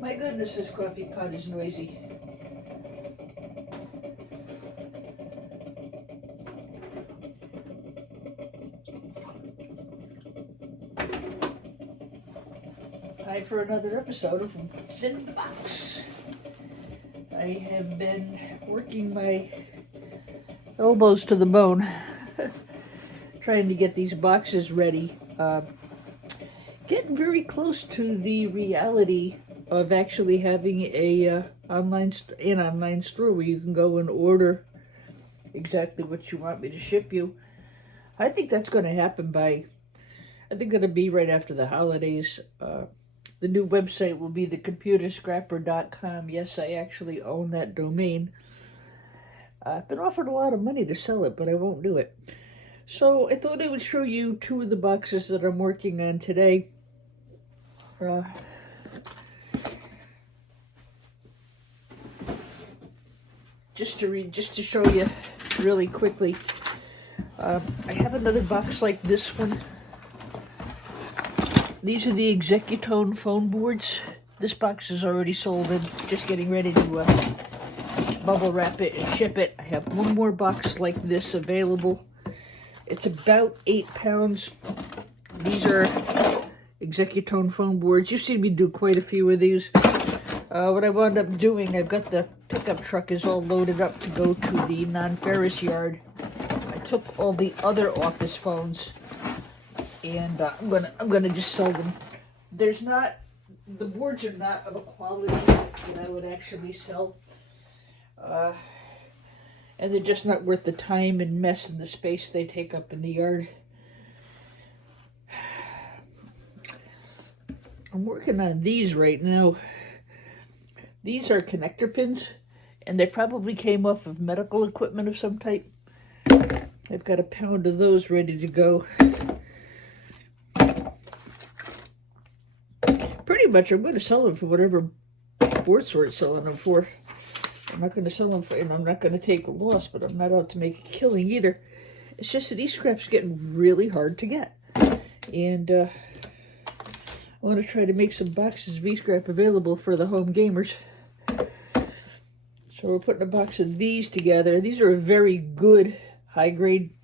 My goodness, this coffee pot is noisy. Time for another episode of What's in the Box. I have been working my elbows to the bone trying to get these boxes ready. Getting very close to the reality of actually having a online store where you can go and order exactly what you want me to ship you. I think that's going to happen I think that'll be right after the holidays. The new website will be thecomputerscrapper.com. Yes, I actually own that domain. I've been offered a lot of money to sell it, but I won't do it. So I thought I would show you two of the boxes that I'm working on today. Just to show you really quickly. I have another box like this one. These are the Executone phone boards. This box is already sold and just getting ready to bubble wrap it and ship it. I have one more box like this available. It's about 8 pounds. These are Executone phone boards. You've seen me do quite a few of these. What I wound up doing, I've got the pickup truck is all loaded up to go to the non-ferrous yard. I took all the other office phones and I'm gonna just sell them. The boards are not of a quality that I would actually sell. And they're just not worth the time and mess and the space they take up in the yard. I'm working on these right now. These are connector pins, and they probably came off of medical equipment of some type. I've got a pound of those ready to go. Pretty much I'm going to sell them for whatever board sort's selling them for. I'm not going to sell them for, and I'm not going to take a loss, but I'm not out to make a killing either. It's just that e-scrap's getting really hard to get. And I want to try to make some boxes of e-scrap available for the home gamers. So we're putting a box of these together. These are a very good high-grade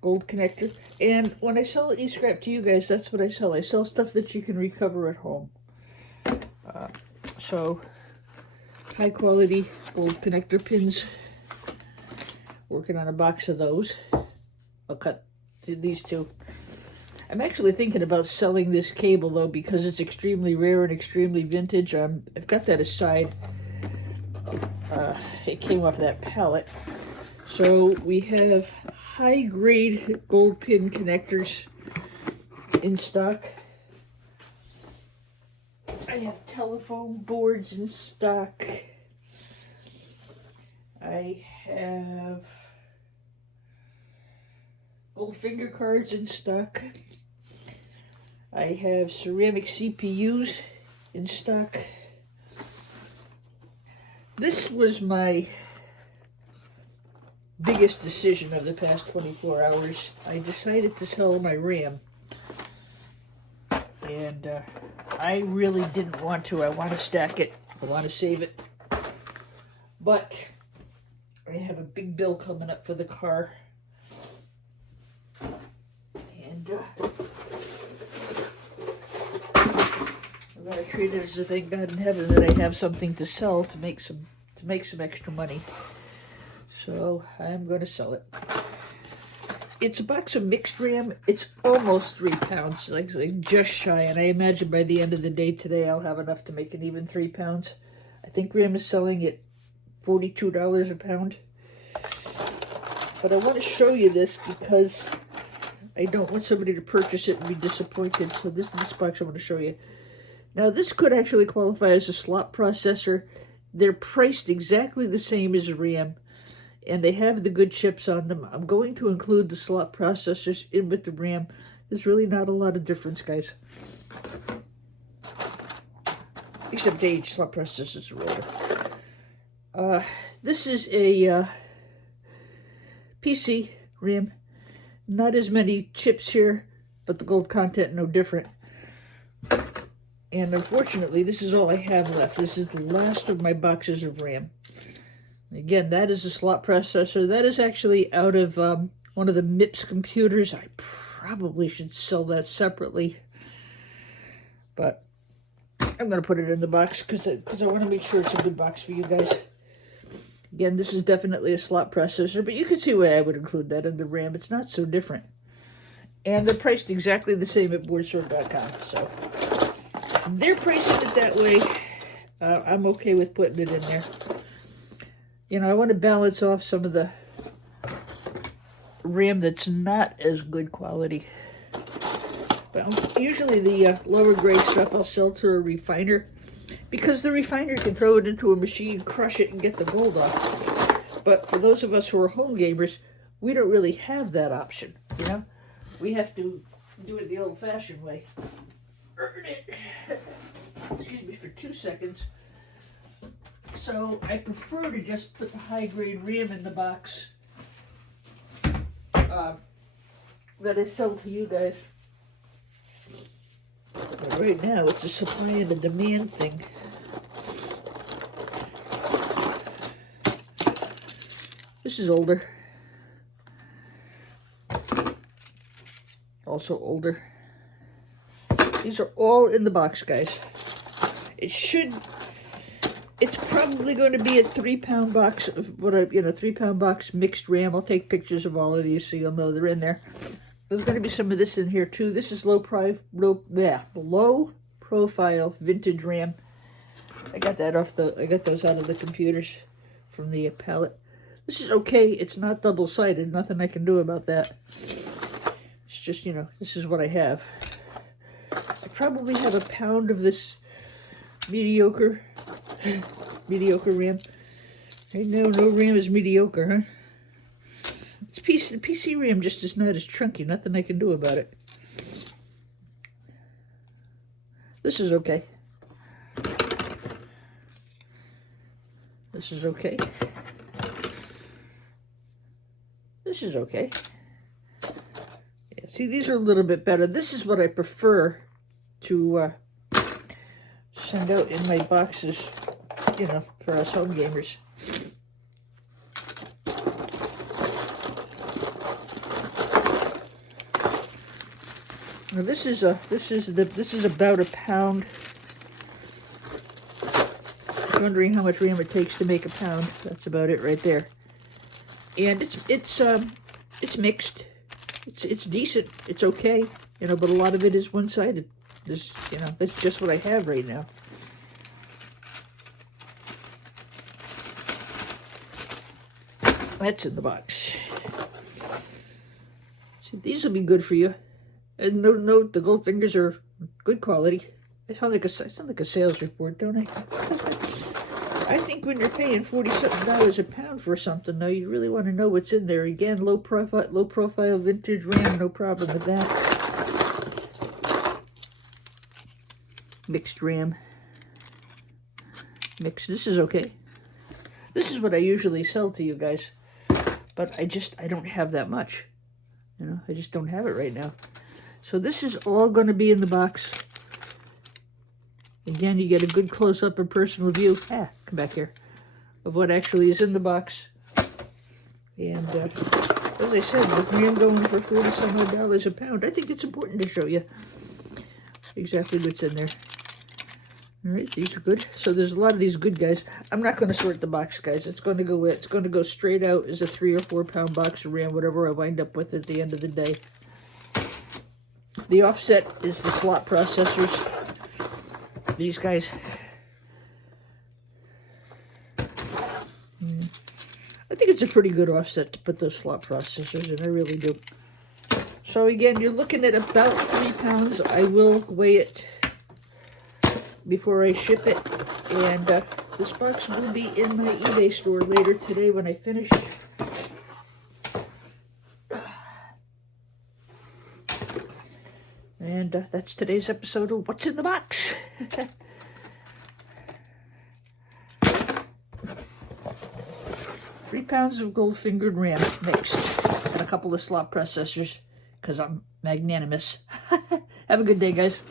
gold connector. And when I sell e-scrap to you guys, that's what I sell. I sell stuff that you can recover at home. So high quality gold connector pins. Working on a box of those. I'll cut these two. I'm actually thinking about selling this cable though because it's extremely rare and extremely vintage. I've got that aside. It came off that pallet. So we have high grade gold pin connectors in stock. I have telephone boards in stock. I have gold finger cards in stock. I have ceramic CPUs in stock. This was my biggest decision of the past 24 hours. I decided to sell my RAM. And I really didn't want to. I want to stack it. I want to save it. But I have a big bill coming up for the car. And I'm going to treat it as a thank God in heaven that I have something to sell to make some extra money. So I'm going to sell it. It's a box of mixed RAM. It's almost 3 pounds, like just shy. And I imagine by the end of the day today, I'll have enough to make an even 3 pounds. I think RAM is selling at $42 a pound. But I want to show you this because I don't want somebody to purchase it and be disappointed. So this box I want to show you. Now this could actually qualify as a slot processor. They're priced exactly the same as RAM. And they have the good chips on them. I'm going to include the slot processors in with the RAM. There's really not a lot of difference, guys. Except age, slot processors are older. This is a PC RAM. Not as many chips here, but the gold content no different. And unfortunately, this is all I have left. This is the last of my boxes of RAM. Again, that is a slot processor. That is actually out of one of the MIPS computers. I probably should sell that separately. But I'm going to put it in the box because I want to make sure it's a good box for you guys. Again, this is definitely a slot processor, but you can see why I would include that in the RAM. It's not so different. And they're priced exactly the same at boardsword.com. So they're pricing it that way. I'm okay with putting it in there. You know, I want to balance off some of the RAM that's not as good quality. Well, usually the lower grade stuff I'll sell to a refiner, because the refiner can throw it into a machine, crush it, and get the gold off. But for those of us who are home gamers, we don't really have that option, you know? We have to do it the old-fashioned way. Earn it. Excuse me for 2 seconds. So I prefer to just put the high-grade RAM in the box that I sell to you guys. But right now, it's a supply and a demand thing. This is older. Also older. These are all in the box, guys. It's probably going to be a 3-pound box of 3-pound box mixed RAM. I'll take pictures of all of these so you'll know they're in there. There's going to be some of this in here too. This is low profile vintage RAM. I got those out of the computers from the pallet. This is okay. It's not double-sided. Nothing I can do about that. It's just, you know, this is what I have. I probably have a pound of this mediocre RAM. Right now, no RAM is mediocre, huh? The PC RAM just is not as chunky. Nothing I can do about it. This is okay. This is okay. This is okay. Yeah, see, these are a little bit better. This is what I prefer to send out in my boxes, you know, for us home gamers. Now this is about a pound. I'm wondering how much RAM it takes to make a pound. That's about it right there. And it's mixed. It's decent. It's okay, you know, but a lot of it is one-sided. This, you know, that's just what I have right now. That's in the box. See, these will be good for you. And note the gold fingers are good quality. I sound like a sales report, don't I? I think when you're paying $40-something a pound for something, though, you really want to know what's in there. Again, low profile vintage RAM, no problem with that. Mixed RAM. Mixed. This is okay. This is what I usually sell to you guys, but I don't have that much. You know, I just don't have it right now. So this is all going to be in the box. Again, you get a good close-up and personal view. Come back here. Of what actually is in the box. And as I said, with RAM going for $40-some a pound, I think it's important to show you exactly what's in there. All right, these are good. So there's a lot of these good guys. I'm not going to sort the box, guys. It's going to go straight out as a 3 or 4 pound box of RAM, whatever I wind up with at the end of the day. The offset is the slot processors. These guys. I think it's a pretty good offset to put those slot processors in. I really do. So again, you're looking at about 3 pounds. I will weigh it before I ship it. And this box will be in my eBay store later today when I finish it. And that's today's episode of What's in the Box. 3 pounds of gold-fingered RAM mixed. And a couple of slot processors, because I'm magnanimous. Have a good day, guys.